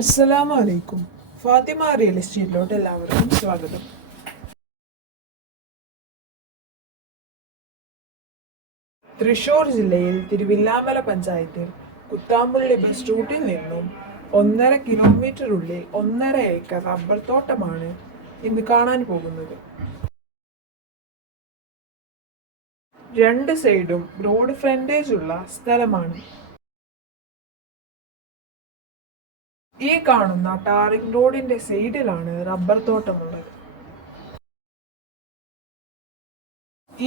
അസ്സലാമു അലൈക്കും ഫാത്തിമ റിയൽ എസ്റ്റേറ്റിലോട്ട് എല്ലാവർക്കും സ്വാഗതം. തൃശൂർ ജില്ലയിൽ തിരുവില്ലാമല പഞ്ചായത്തിൽ കുത്താമ്പുള്ളി ബസ് റൂട്ടിൽ നിന്നും ഒന്നര കിലോമീറ്റർ ഉള്ളിൽ ഒന്നര ഏക്കർ റബ്ബർ തോട്ടമാണ് ഇന്ന് കാണാൻ പോകുന്നത്. രണ്ട് സൈഡും റോഡ് ഫ്രണ്ടേജ് ഉള്ള സ്ഥലമാണ് ഈ കാണുന്ന ടാറിംഗ് റോഡിന്റെ സൈഡിലാണ് റബ്ബർ തോട്ടമുള്ളത്.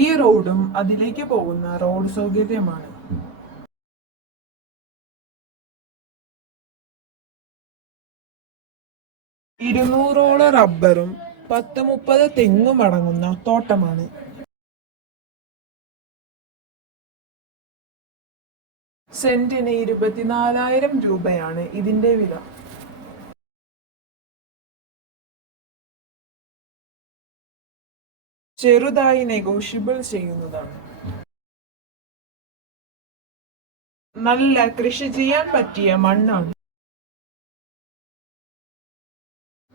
ഈ റോഡും അതിലേക്ക് പോകുന്ന റോഡ് സൗകര്യമാണ്. ഇരുന്നൂറോളം റബ്ബറും പത്ത് മുപ്പത് തെങ്ങും അടങ്ങുന്ന തോട്ടമാണ്. സെന്റിന് ഇരുപത്തിനാലായിരം രൂപയാണ് ഇതിന്റെ വില. ചെറുതായി നെഗോഷ്യബിൾ ചെയ്യുന്നതാണ്. നല്ല കൃഷി ചെയ്യാൻ പറ്റിയ മണ്ണാണ്.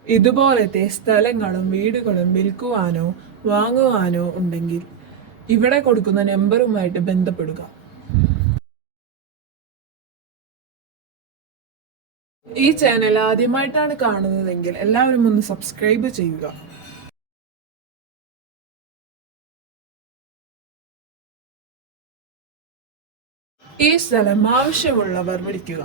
ഇതുപോലത്തെ സ്ഥലങ്ങളും വീടുകളും വിൽക്കുവാനോ വാങ്ങുവാനോ ഉണ്ടെങ്കിൽ ഇവിടെ കൊടുക്കുന്ന നമ്പറുമായിട്ട് ബന്ധപ്പെടുക. ഈ ചാനൽ ആദ്യമായിട്ടാണ് കാണുന്നതെങ്കിൽ എല്ലാവരും ഒന്ന് സബ്സ്ക്രൈബ് ചെയ്യുക. ഈ സ്ഥലം ആവശ്യമുള്ളവർ വിളിക്കുക.